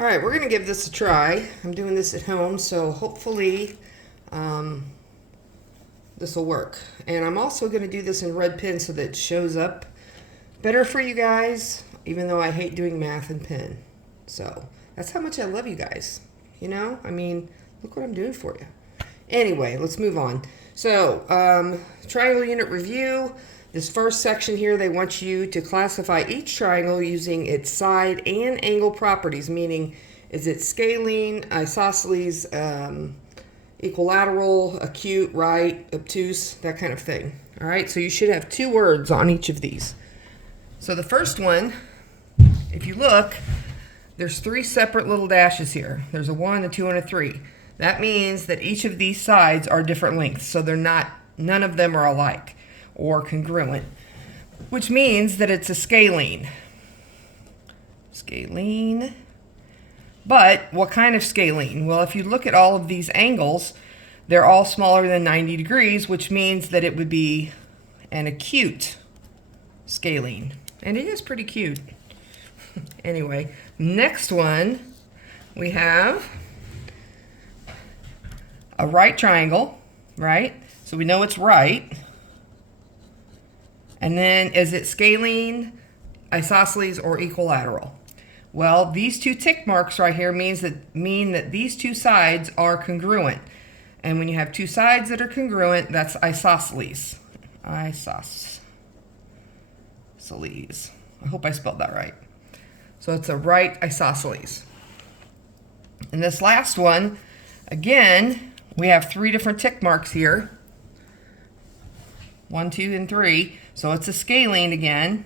All right, we're going to give this a try. I'm doing this at home, so hopefully this will work. And I'm also going to do this in red pen so that it shows up better for you guys, even though I hate doing math in pen. So that's how much I love you guys. You know, I mean, look what I'm doing for you. Anyway, let's move on. So, triangle unit review. This first section here, they want you to classify each triangle using its side and angle properties, meaning is it scalene, isosceles, equilateral, acute, right, obtuse, that kind of thing. All right, so you should have 2 words on each of these. So the first one, if you look, there's 3 separate little dashes here. There's a 1, a 2, and a 3. That means that each of these sides are different lengths, so none of them are alike or congruent, which means that it's a scalene. Scalene. But what kind of scalene? Well, if you look at all of these angles, they're all smaller than 90 degrees, which means that it would be an acute scalene. And it is pretty cute. Anyway, next one, we have a right triangle, right? So we know it's right. And then is it scalene, isosceles, or equilateral? Well, these 2 tick marks right here mean that these 2 sides are congruent. And when you have 2 sides that are congruent, that's isosceles. Isosceles. I hope I spelled that right. So it's a right isosceles. And this last one, again, we have 3 different tick marks here. 1, 2, and 3. So it's a scalene again.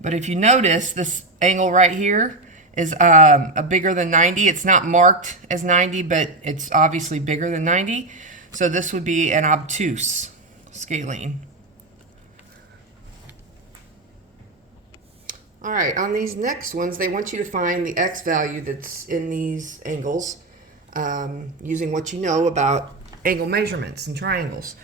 But if you notice, this angle right here is a bigger than 90. It's not marked as 90, but it's obviously bigger than 90. So this would be an obtuse scalene. All right, on these next ones, they want you to find the x value that's in these angles using what you know about angle measurements and triangles.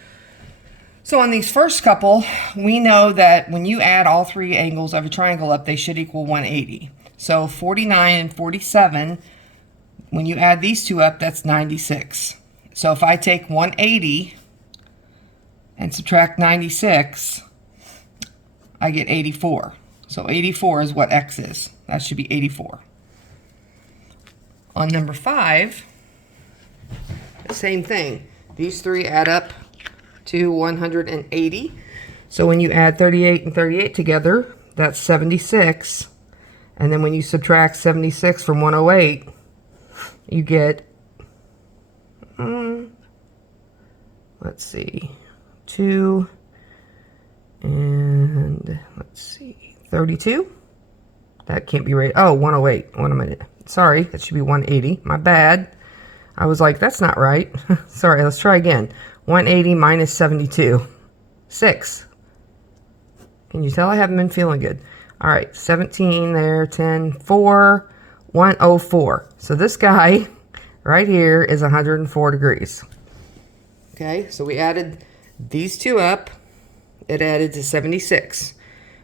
So on these first couple, we know that when you add all 3 angles of a triangle up, they should equal 180. So 49 and 47, when you add these 2 up, that's 96. So if I take 180 and subtract 96, I get 84. So 84 is what x is. That should be 84. On number 5, same thing. These 3 add up to 180. So when you add 38 and 38 together, that's 76. And then when you subtract 76 from 108, you get, let's see, 2 and let's see, 32. That can't be right. Oh, 108. 1 minute. Sorry, that should be 180. My bad. I was like, that's not right. Sorry, let's try again. 180 minus 72. 6. Can you tell I haven't been feeling good? All right, 17 there, 10, 4, 104. So this guy right here is 104 degrees. Okay, so we added these 2 up. It added to 76.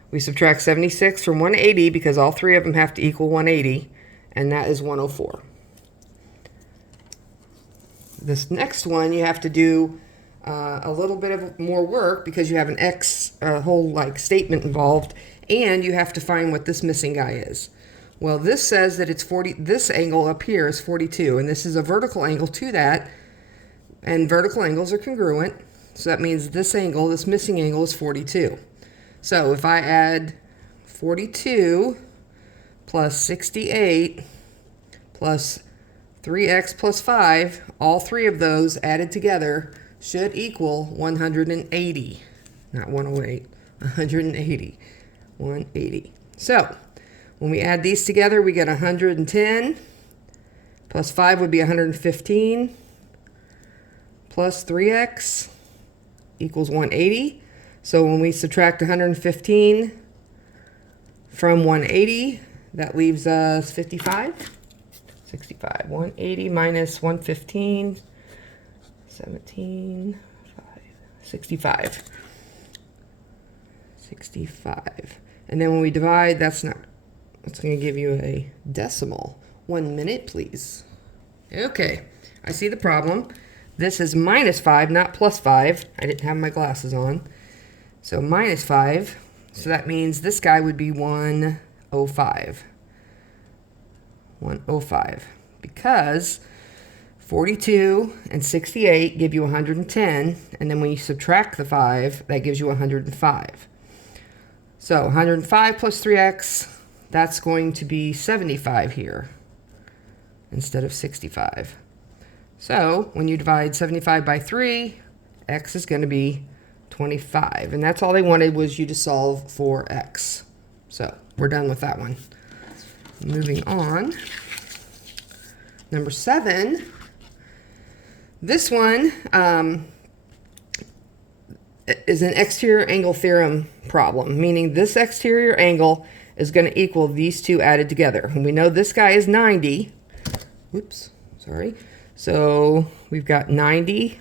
We subtract 76 from 180 because all 3 of them have to equal 180, and that is 104. This next one, you have to do a little bit of more work because you have an x, a whole like statement involved, and you have to find what this missing guy is. Well, this says that it's 40. This angle up here is 42, and this is a vertical angle to that, and vertical angles are congruent. So that means this angle, this missing angle, is 42. So if I add 42 plus 68 plus 3x plus 5, all 3 of those added together should equal 180. Not 108, 180. 180. So when we add these together, we get 110 plus 5 would be 115 plus 3x equals 180. So when we subtract 115 from 180, that leaves us 55. 65. 180 minus 115, 17, 5, 65. 65. And then when we divide, that's not It's going to give you a decimal. 1 minute, please. Okay, I see the problem. This is -5, not +5. I didn't have my glasses on. So -5. So that means this guy would be 105. 105. Because 42 and 68 give you 110. And then when you subtract the 5, that gives you 105. So 105 plus 3x, that's going to be 75 here instead of 65. So when you divide 75 by 3, x is going to be 25. And that's all they wanted, was you to solve for x. So we're done with that one. Moving on. Number 7. This one is an exterior angle theorem problem, meaning this exterior angle is going to equal these two added together. And we know this guy is 90. Whoops, sorry. So we've got 90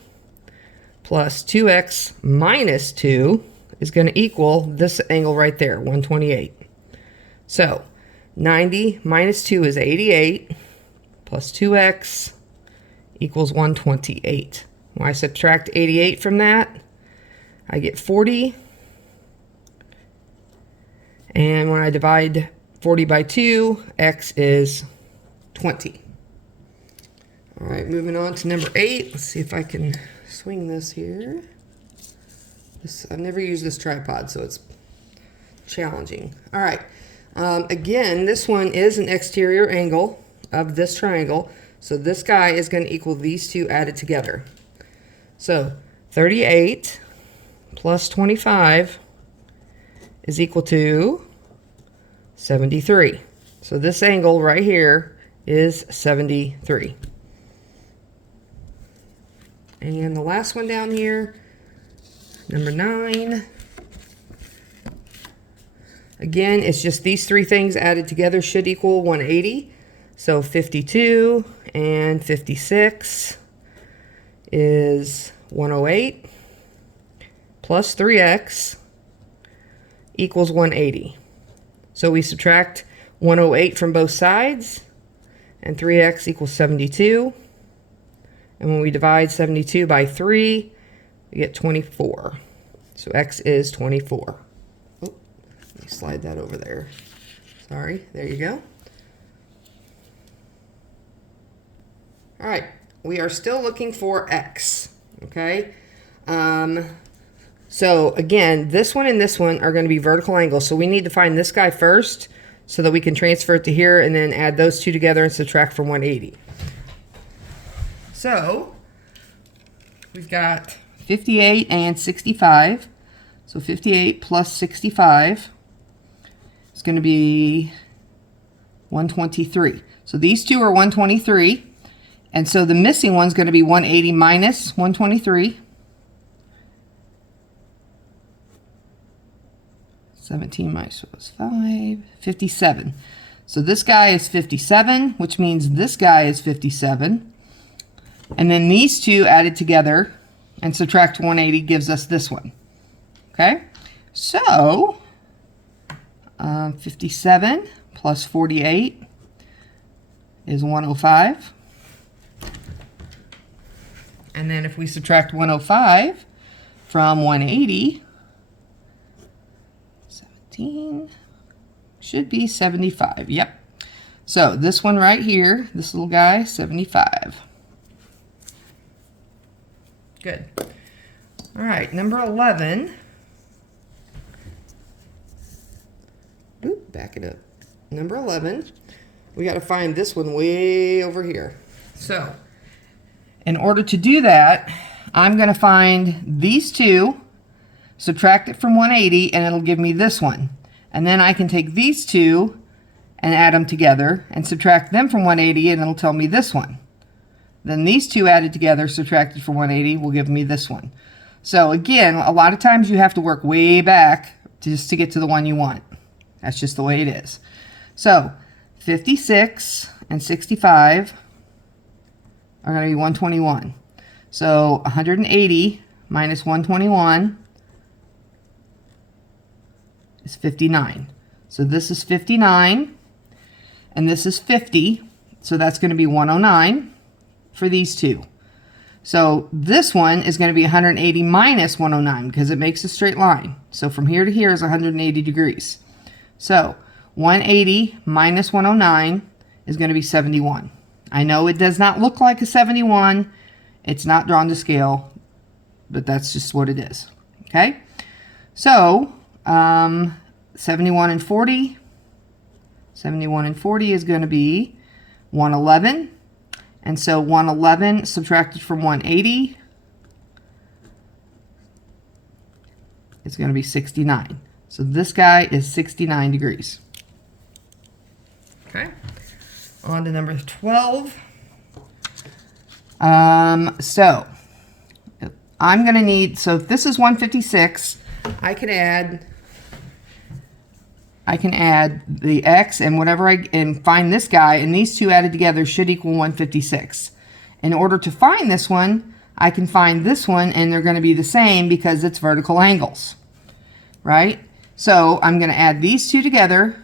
plus 2x minus 2 is going to equal this angle right there, 128. So 90 minus 2 is 88, plus 2x equals 128. When I subtract 88 from that, I get 40. And when I divide 40 by 2, x is 20. All right, moving on to number 8. Let's see if I can swing this here. I've never used this tripod, so it's challenging. All right. Again, this one is an exterior angle of this triangle. So this guy is going to equal these two added together. So 38 plus 25 is equal to 73. So this angle right here is 73. And the last one down here, number 9. Again, it's just these three things added together should equal 180. So 52 and 56 is 108 plus 3x equals 180. So we subtract 108 from both sides, and 3x equals 72. And when we divide 72 by 3, we get 24. So x is 24. Oh, let me slide that over there. Sorry, there you go. All right, we are still looking for x, okay? So again, this one and this one are going to be vertical angles. So we need to find this guy first so that we can transfer it to here and then add those two together and subtract from 180. So we've got 58 and 65. So 58 plus 65 is going to be 123. So these two are 123. And so the missing one's going to be 180 minus 123. 17 minus 5, 57. So this guy is 57, which means this guy is 57. And then these two added together and subtract 180 gives us this one. Okay? So 57 plus 48 is 105. And then if we subtract 105 from 180, 17 should be 75. Yep. So this one right here, this little guy, 75. Good. All right, number 11. Oop, back it up. Number 11. We got to find this one way over here. So in order to do that, I'm going to find these two, subtract it from 180, and it'll give me this one. And then I can take these two and add them together and subtract them from 180, and it'll tell me this one. Then these two added together, subtracted from 180, will give me this one. So again, a lot of times you have to work way back just to get to the one you want. That's just the way it is. So 56 and 65 are going to be 121. So 180 minus 121 is 59. So this is 59. and this is 50. So that's going to be 109 for these two. So this one is going to be 180 minus 109 because it makes a straight line. So from here to here is 180 degrees. So 180 minus 109 is going to be 71. I know it does not look like a 71. It's not drawn to scale, but that's just what it is. Okay? So 71 and 40. 71 and 40 is going to be 111. And so 111 subtracted from 180 is going to be 69. So this guy is 69 degrees. Okay. On to number 12. So I'm going to need, so if this is 156, I can add the x and whatever and find this guy, and these two added together should equal 156. In order to find this one, I can find this one, and they're going to be the same because it's vertical angles, right? So I'm going to add these two together,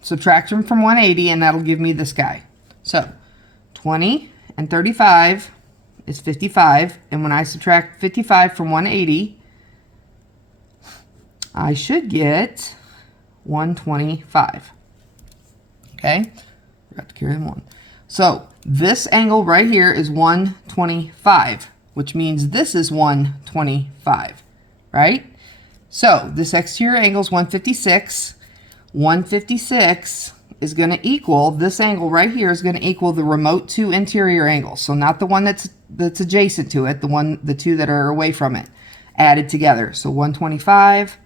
subtract them from 180, and that'll give me this guy. So 20 and 35 is 55, and when I subtract 55 from 180, I should get 125. Okay, forgot to carry them on. So this angle right here is 125, which means this is 125, right? So this exterior angle is 156. 156 is going to equal, this angle right here is going to equal the remote two interior angles. So not the one that's adjacent to it, the two that are away from it, added together. So 125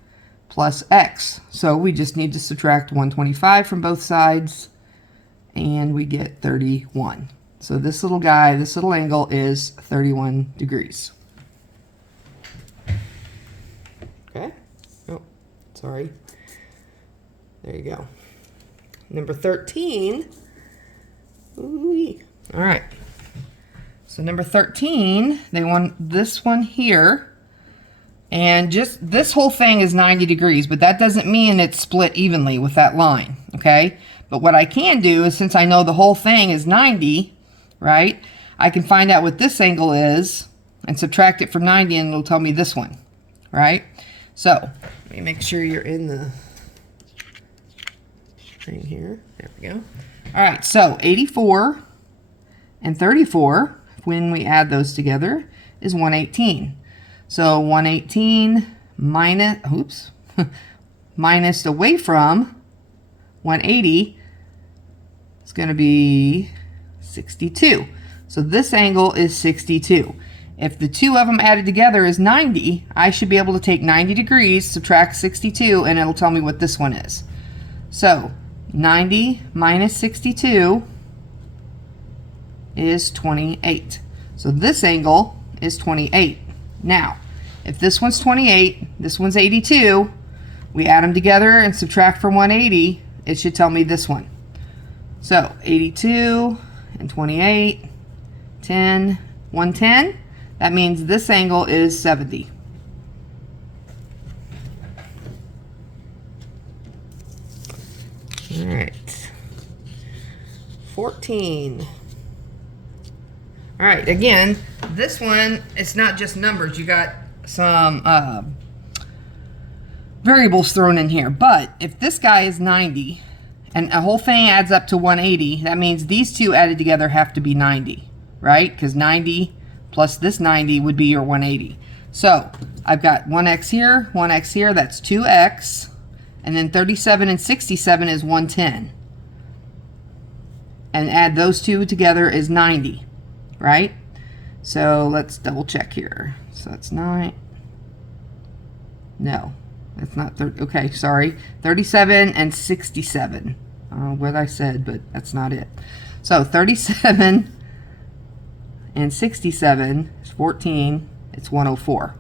plus x. So we just need to subtract 125 from both sides, and we get 31. So this little guy, this little angle is 31 degrees. Okay. Oh, sorry. There you go. Number 13. Ooh-wee. All right. So number 13, they want this one here. And just this whole thing is 90 degrees, but that doesn't mean it's split evenly with that line, okay? But what I can do is, since I know the whole thing is 90, right, I can find out what this angle is and subtract it from 90, and it'll tell me this one, right? So let me make sure you're in the thing here. There we go. All right, so 84 and 34, when we add those together, is 118. So 118 minus, minus away from 180 is going to be 62. So this angle is 62. If the two of them added together is 90, I should be able to take 90 degrees, subtract 62, and it'll tell me what this one is. So 90 minus 62 is 28. So this angle is 28. Now, if this one's 28, this one's 82, we add them together and subtract from 180, it should tell me this one. So 82 and 28, 10, 110, that means this angle is 70. All right, 14. All right, again, this one, it's not just numbers. You got some variables thrown in here. But if this guy is 90 and a whole thing adds up to 180, that means these two added together have to be 90, right? Because 90 plus this 90 would be your 180. So I've got 1x here, that's 2x, and then 37 and 67 is 110. And add those two together is 90, right? So let's double check here. So that's 9. No, that's not 30. Okay, sorry. 37 and 67. What I said, but that's not it. So 37 and 67 is 14. It's 104.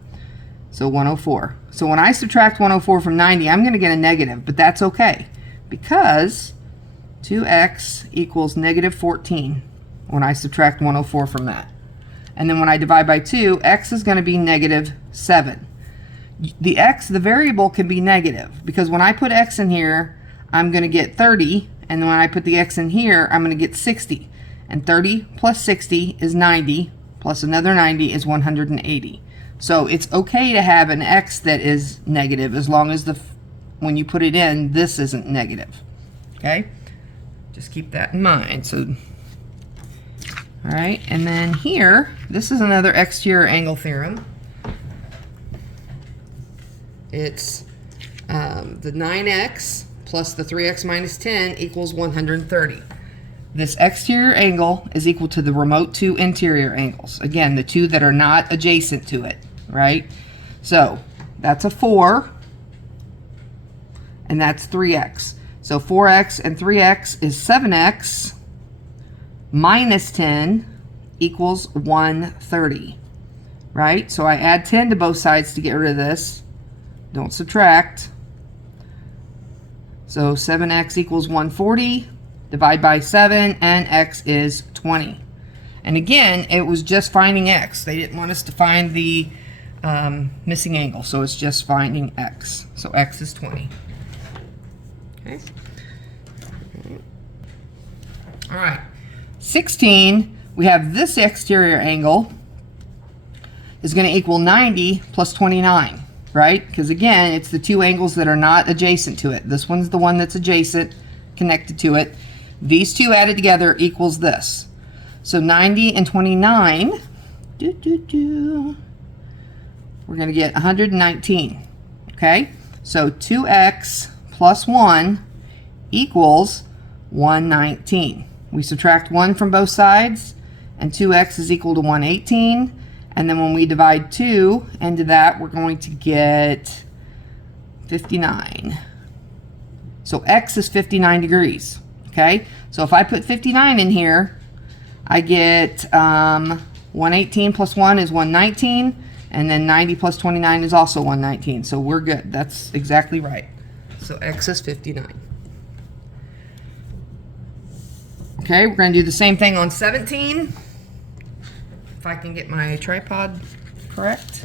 So 104. So when I subtract 104 from 90, I'm going to get a negative, but that's okay because 2x equals negative 14 when I subtract 104 from that. And then when I divide by 2, x is going to be negative 7. The variable can be negative, because when I put x in here, I'm going to get 30, and when I put the x in here, I'm going to get 60. And 30 plus 60 is 90, plus another 90 is 180. So it's okay to have an x that is negative as long as when you put it in, this isn't negative. Okay? Just keep that in mind. So, all right, and then here, this is another exterior angle theorem. It's the 9x plus the 3x minus 10 equals 130. This exterior angle is equal to the remote two interior angles. Again, the two that are not adjacent to it, right? So that's a 4, and that's 3x. So 4x and 3x is 7x minus 10 equals 130, right? So I add 10 to both sides to get rid of this. Don't subtract. So 7x equals 140. Divide by 7, and x is 20. And again, it was just finding x. They didn't want us to find the missing angle, so it's just finding x. So x is 20. Okay. All right. 16, we have this exterior angle is going to equal 90 plus 29, right? Because again, it's the two angles that are not adjacent to it. This one's the one that's adjacent, connected to it. These two added together equals this. So 90 and 29, we're going to get 119. Okay? So 2x plus 1 equals 119. We subtract 1 from both sides, and 2x is equal to 118. And then when we divide 2 into that, we're going to get 59. So x is 59 degrees. Okay, so if I put 59 in here, I get 118 plus 1 is 119, and then 90 plus 29 is also 119. So we're good. That's exactly right. So x is 59. Okay, we're going to do the same thing on 17. If I can get my tripod correct.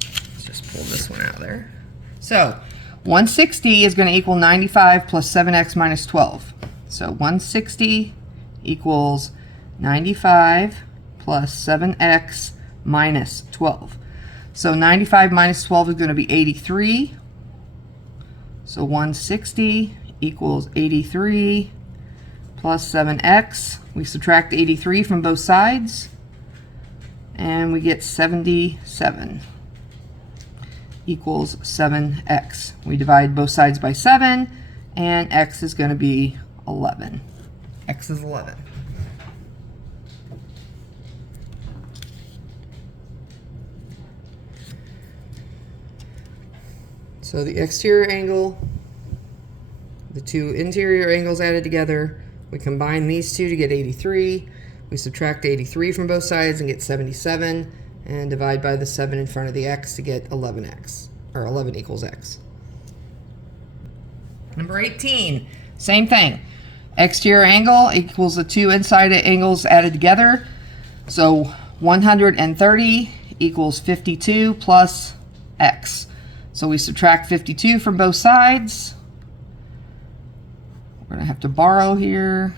Let's just pull this one out of there. So 160 is going to equal 95 plus 7x minus 12. So 160 equals 95 plus 7x minus 12. So 95 minus 12 is going to be 83. So 160 equals 83 plus 7x. We subtract 83 from both sides, and we get 77 equals 7x. We divide both sides by 7, and x is going to be 11. X is 11. So the exterior angle, the two interior angles added together, we combine these two to get 83. We subtract 83 from both sides and get 77, and divide by the 7 in front of the x to get 11x, or 11 equals x. Number 18, same thing. Exterior angle equals the two inside angles added together. So 130 equals 52 plus x. So we subtract 52 from both sides. We're going to have to borrow here.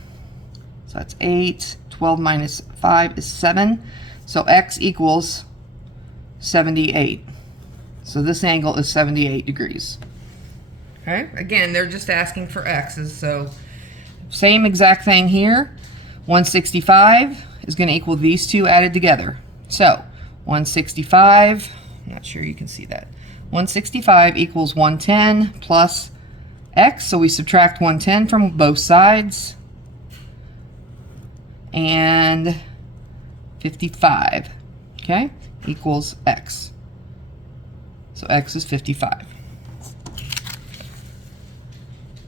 So that's 8. 12 minus 5 is 7. So x equals 78. So this angle is 78 degrees. Okay, again, they're just asking for x's, so same exact thing here. 165 is going to equal these two added together. So 165, I'm not sure you can see that. 165 equals 110 plus x, so we subtract 110 from both sides, and 55, okay, equals x. So x is 55.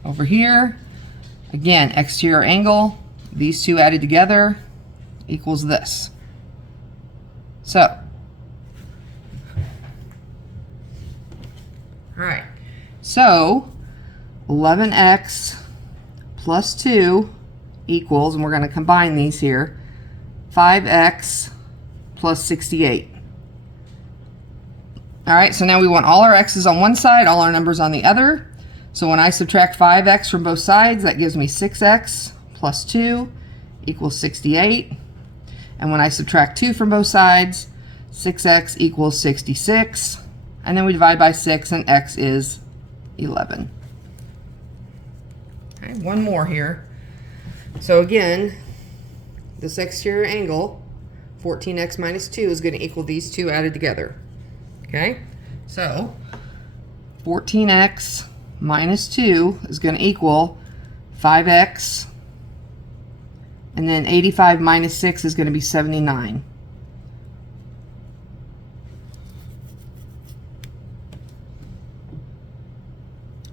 Over here, again, exterior angle, these two added together equals this. So, all right, so 11x plus 2 equals, and we're going to combine these here, 5x plus 68. All right, so now we want all our x's on one side, all our numbers on the other. So when I subtract 5x from both sides, that gives me 6x plus 2 equals 68. And when I subtract 2 from both sides, 6x equals 66. And then we divide by 6, and x is 11. Okay, one more here. So again, this exterior angle, 14x minus 2, is going to equal these two added together. Okay, so 14x minus 2 is going to equal 5x, and then 85 minus 6 is going to be 79.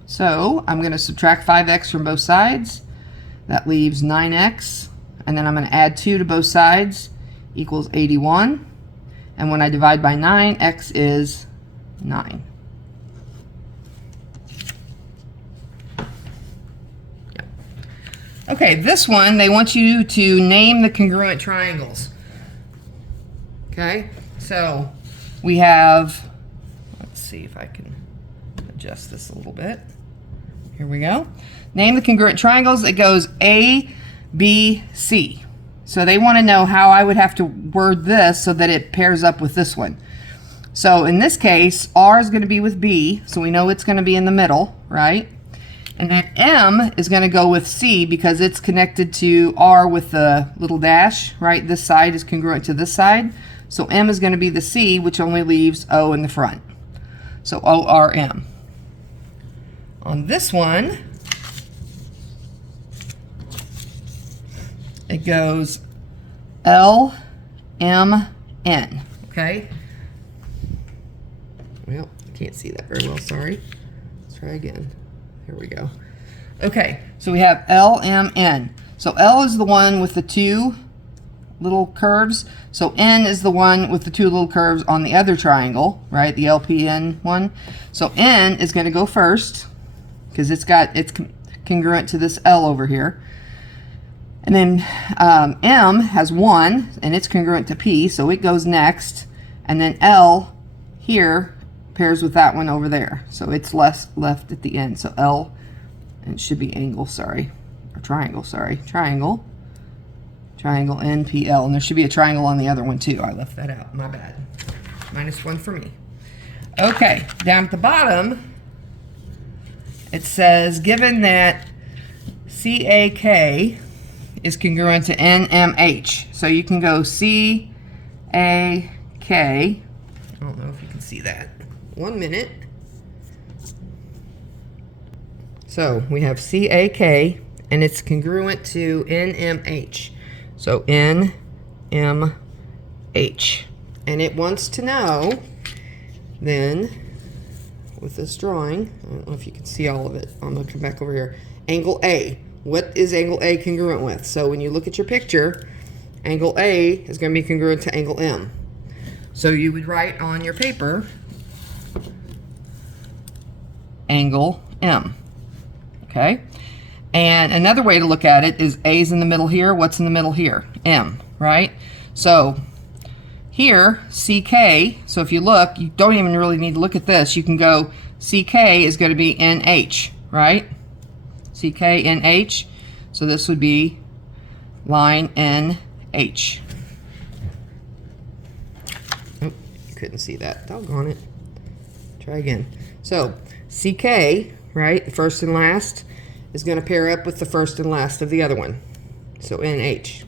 So I'm going to subtract 5x from both sides. That leaves 9x, and then I'm going to add 2 to both sides, equals 81. And when I divide by 9, x is 9. Yep. Okay, this one, they want you to name the congruent triangles. Okay, so we have, let's see if I can adjust this a little bit. Here we go. Name the congruent triangles. It goes A, B, C. So they want to know how I would have to word this so that it pairs up with this one. So in this case, R is going to be with B, so we know it's going to be in the middle, right? And then M is going to go with C because it's connected to R with the little dash, right? This side is congruent to this side. So M is going to be the C, which only leaves O in the front. So ORM. On this one, it goes LMN, okay? Well, I can't see that very well, sorry. Let's try again. Here we go. Okay, so we have LMN. So L is the one with the two little curves. So N is the one with the two little curves on the other triangle, right? The LPN one. So N is going to go first because it's congruent to this L over here. And then M has 1, and it's congruent to P, so it goes next. And then L here pairs with that one over there, so it's left at the end. So L, and it should be angle, sorry, or triangle, sorry, triangle, NPL, and there should be a triangle on the other one too. I left that out, my bad. -1 for me. Okay, down at the bottom, it says, given that CAK is congruent to NMH. So you can go CAK. I don't know if you can see that. 1 minute. So we have CAK, and it's congruent to NMH. So NMH. And it wants to know, then, with this drawing, I don't know if you can see all of it. I'm going to come back over here. Angle A. What is angle A congruent with? So when you look at your picture, angle A is going to be congruent to angle M. So you would write on your paper, angle M. Okay? And another way to look at it is A is in the middle here. What's in the middle here? M, right? So here, CK, so if you look, you don't even really need to look at this. You can go, CK is going to be NH, right? CK, NH. So this would be line NH. Oh, you couldn't see that. Doggone it. Try again. So CK, right, the first and last, is going to pair up with the first and last of the other one. So NH.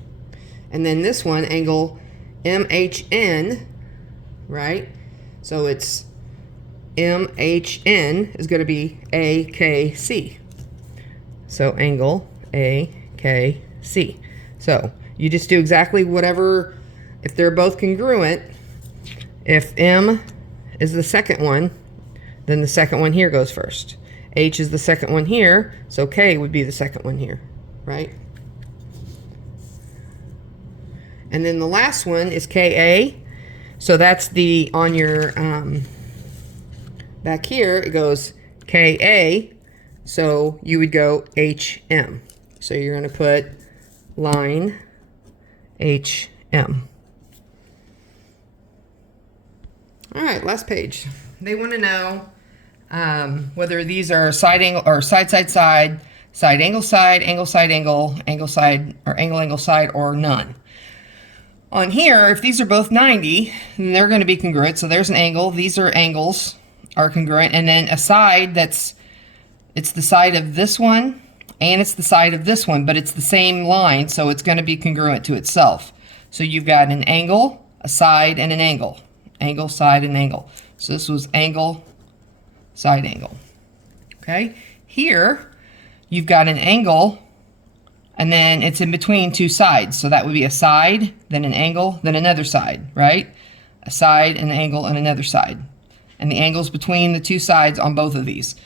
And then this one, angle MHN, right? So it's MHN is going to be AKC. So angle AKC. So you just do exactly whatever, if they're both congruent, if M is the second one, then the second one here goes first. H is the second one here, so K would be the second one here, right? And then the last one is KA. So that's the, on your, back here, it goes KA. So you would go HM. So you're going to put line HM. All right, last page. They want to know whether these are side angle or side, side, side, side, angle, side, angle, side, angle, angle, side, or angle, angle, side, or none. On here, if these are both 90, then they're going to be congruent. So there's an angle. These are angles are congruent. And then a side it's the side of this one and it's the side of this one, but it's the same line, so it's going to be congruent to itself. So you've got an angle, a side, and an angle. Angle, side, and angle. So this was angle, side, angle. Okay? Here, you've got an angle, and then it's in between two sides. So that would be a side, then an angle, then another side, right? A side, an angle, and another side. And the angle's between the two sides on both of these.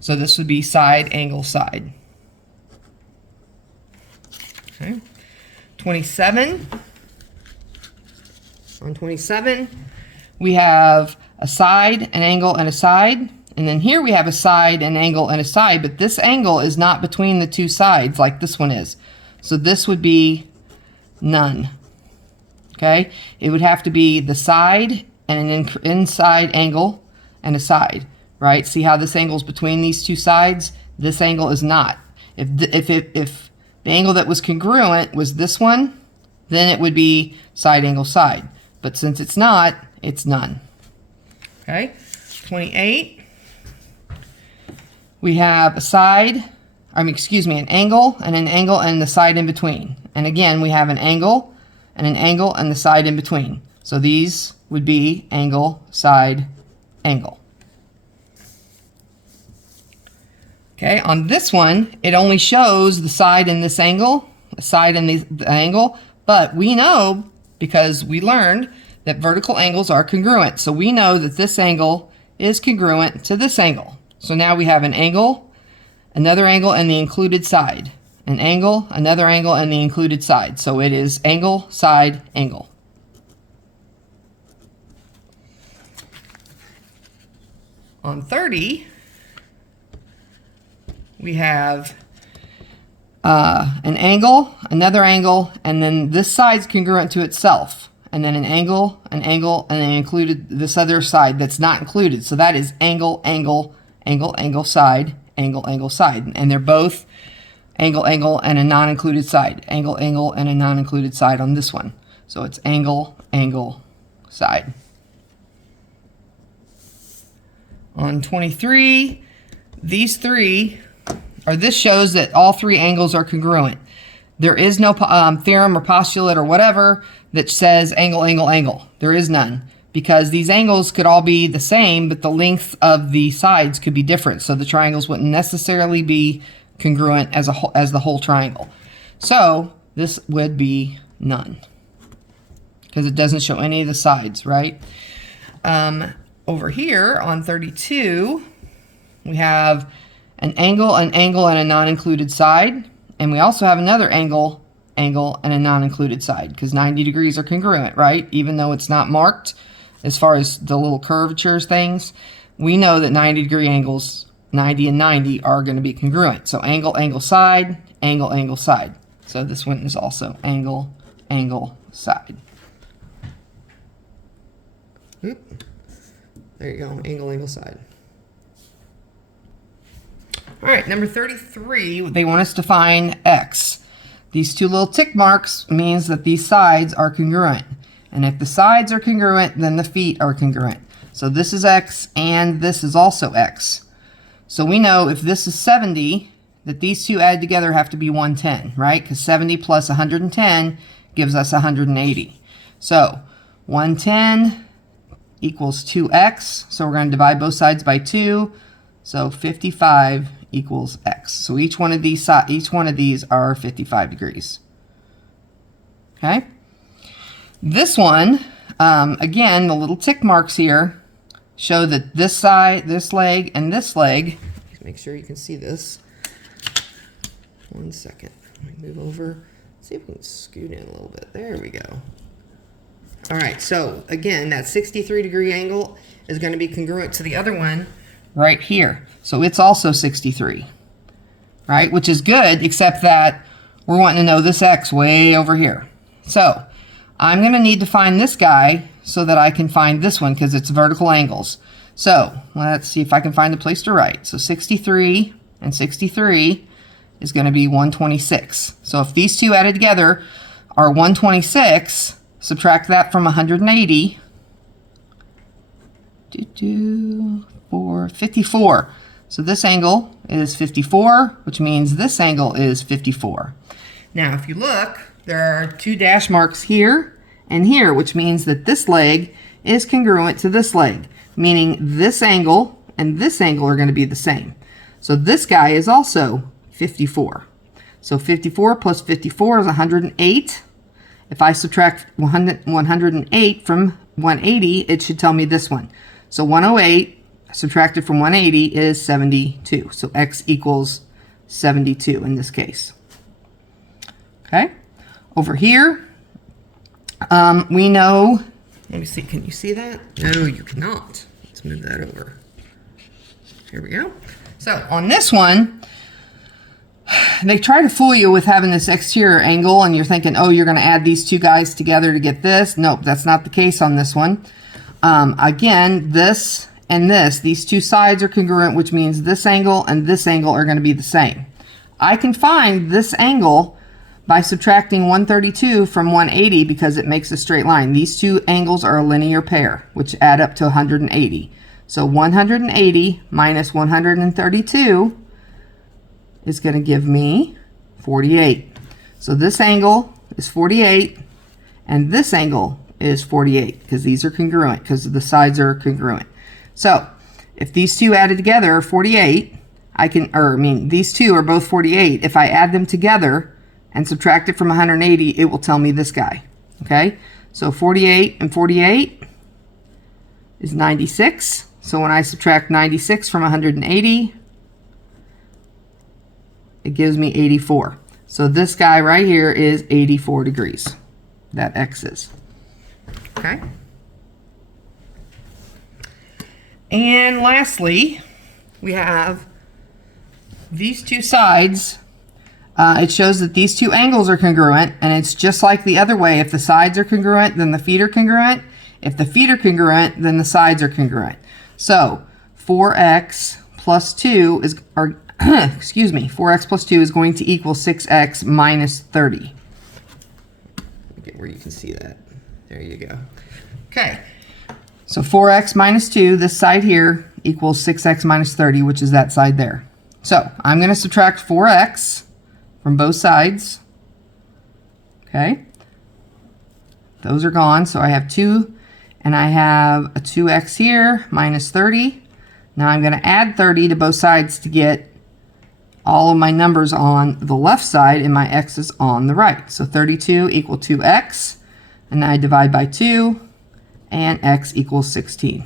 So this would be side, angle, side. Okay. 27. On 27, we have a side, an angle, and a side. And then here we have a side, an angle, and a side. But this angle is not between the two sides like this one is. So this would be none. Okay? It would have to be the side and an inside angle and a side. Right? See how this angle is between these two sides? This angle is not. If the angle that was congruent was this one, then it would be side, angle, side. But since it's not, it's none. Okay? 28. We have a side, an angle, and the side in between. And again, we have an angle, and the side in between. So these would be angle, side, angle. Okay, on this one, it only shows the side in this angle, the side in the angle, but we know, because we learned, that vertical angles are congruent. So we know that this angle is congruent to this angle. So now we have an angle, another angle, and the included side. An angle, another angle, and the included side. So it is angle, side, angle. On 30, we have an angle, another angle, and then this side's congruent to itself. And then an angle, and then included this other side that's not included. So that is angle, angle, angle, angle, side, angle, angle, side. And they're both angle, angle, and a non-included side. Angle, angle, and a non-included side on this one. So it's angle, angle, side. On 23, these three, this shows that all three angles are congruent. There is no theorem or postulate or whatever that says angle, angle, angle. There is none, because these angles could all be the same, but the length of the sides could be different. So the triangles wouldn't necessarily be congruent as the whole triangle. So this would be none, because it doesn't show any of the sides, right? Over here on 32, we have an angle, and a non-included side. And we also have another angle, and a non-included side, because 90 degrees are congruent, right? Even though it's not marked as far as the little curvatures things, we know that 90-degree angles, 90 and 90, are going to be congruent. So angle, angle, side, angle, angle, side. So this one is also angle, angle, side. Oop. There you go, angle, angle, side. All right, number 33, they want us to find x. These two little tick marks means that these sides are congruent. And if the sides are congruent, then the feet are congruent. So this is x, and this is also x. So we know if this is 70, that these two added together have to be 110, right? Because 70 plus 110 gives us 180. So 110 equals 2x. So we're going to divide both sides by 2. So 55 equals x. So each one of these are 55 degrees. Okay. This one, again, the little tick marks here show that this side, this leg, and this leg. Make sure you can see this. 1 second. Let me move over. See if we can scoot in a little bit. There we go. All right. So again, that 63-degree angle is going to be congruent to the other one right here. So it's also 63, right? Which is good, except that we're wanting to know this x way over here. So I'm going to need to find this guy so that I can find this one, because it's vertical angles. So let's see if I can find a place to write. So 63 and 63 is going to be 126. So if these two added together are 126, subtract that from 180. 54. So this angle is 54, which means this angle is 54. Now, if you look, there are two dash marks here and here, which means that this leg is congruent to this leg, meaning this angle and this angle are going to be the same. So this guy is also 54. So 54 plus 54 is 108. If I subtract 108 from 180, it should tell me this one. So 108 subtracted from 180 is 72. So x equals 72 in this case. Okay. Over here, we know, let me see, can you see that? No, you cannot. Let's move that over. Here we go. So on this one, they try to fool you with having this exterior angle and you're thinking, oh, you're going to add these two guys together to get this. Nope, that's not the case on this one. Again, this and this, these two sides are congruent, which means this angle and this angle are going to be the same. I can find this angle by subtracting 132 from 180 because it makes a straight line. These two angles are a linear pair, which add up to 180. So 180 minus 132 is going to give me 48. So this angle is 48, and this angle is 48 because these are congruent because the sides are congruent. So if these two added together are 48, these two are both 48. If I add them together and subtract it from 180, it will tell me this guy. Okay, so 48 and 48 is 96. So when I subtract 96 from 180, it gives me 84. So this guy right here is 84 degrees. That X is. Okay. And lastly, we have these two sides. It shows that these two angles are congruent, and it's just like the other way. If the sides are congruent, then the feet are congruent. If the feet are congruent, then the sides are congruent. So 4x plus 2 is, excuse me, 4x plus 2 is going to equal 6x minus 30. Get where you can see that. There you go. Okay. So 4x minus 2, this side here, equals 6x minus 30, which is that side there. So I'm going to subtract 4x from both sides. Okay. Those are gone. So I have 2, and I have a 2x here, minus 30. Now I'm going to add 30 to both sides to get all of my numbers on the left side and my x's on the right. So 32 equal 2x, and I divide by 2. And x equals 16.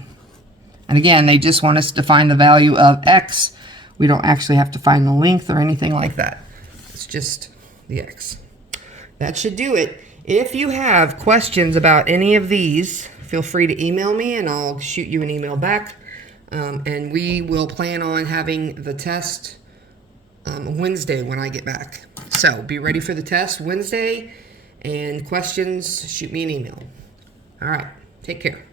And again, they just want us to find the value of x. We don't actually have to find the length or anything like that. It's just the x. That should do it. If you have questions about any of these, feel free to email me and I'll shoot you an email back. And we will plan on having the test Wednesday when I get back. So be ready for the test Wednesday, and questions, shoot me an email. All right. Take care.